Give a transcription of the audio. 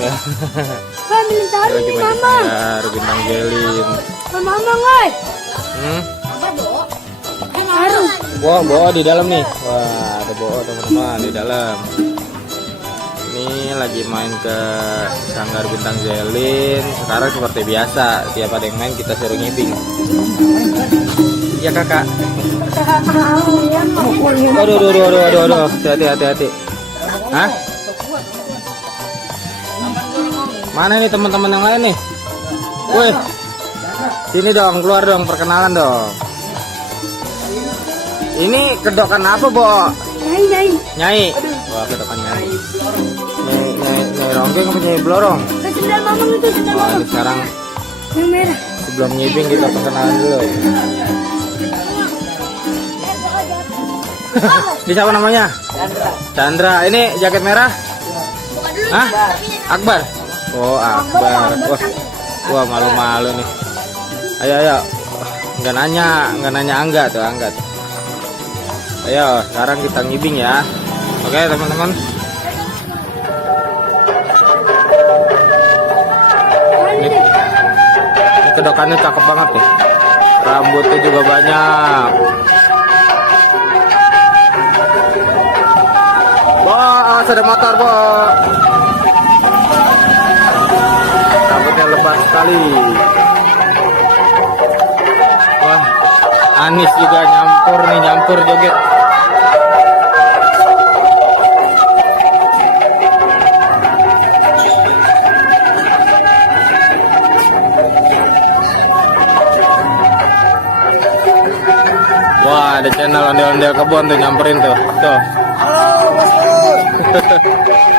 Ya. Beli tahu Lagi main mama. Sanggar Bintang Jelin. Mama guys. Harus. Wah, bawa di dalam nih. Wah, ada bawa teman-teman di dalam. Ini lagi main ke Sanggar Bintang Jelin. Sekarang seperti biasa, tiap ada yang main kita suruh ngibing. Iya kakak. Aduh. Hati-hati. Hah? Mana nih teman-teman yang lain nih? Wih, sini dong, keluar dong, perkenalan dong. Ini kedokan apa, Bo? Nyai. Wah, kedokan nyai. Nyai ronggeng apa nyai blorong? Sendal mama itu sendal Wah, mama. ini sekarang Yang merah. sebelum nyibing kita perkenalan dulu. Ini siapa namanya? Chandra. Ini jaket merah? Hah? Akbar. Oh, Akbar. Wah, malu-malu nih. Ayo. Nggak nanya Angga tuh, Angga. Ayo, sekarang kita ngibing ya. Oke, teman-teman. Ini kedokannya cakep banget nih. Rambutnya juga banyak. Wah, ada motor, Bo. Rambutnya lebat sekali. Wah, Anis juga nyampur joget. Wah, ada channel ondel-ondel kebon tuh nyamperin tuh. Tuh. Halo, Bos.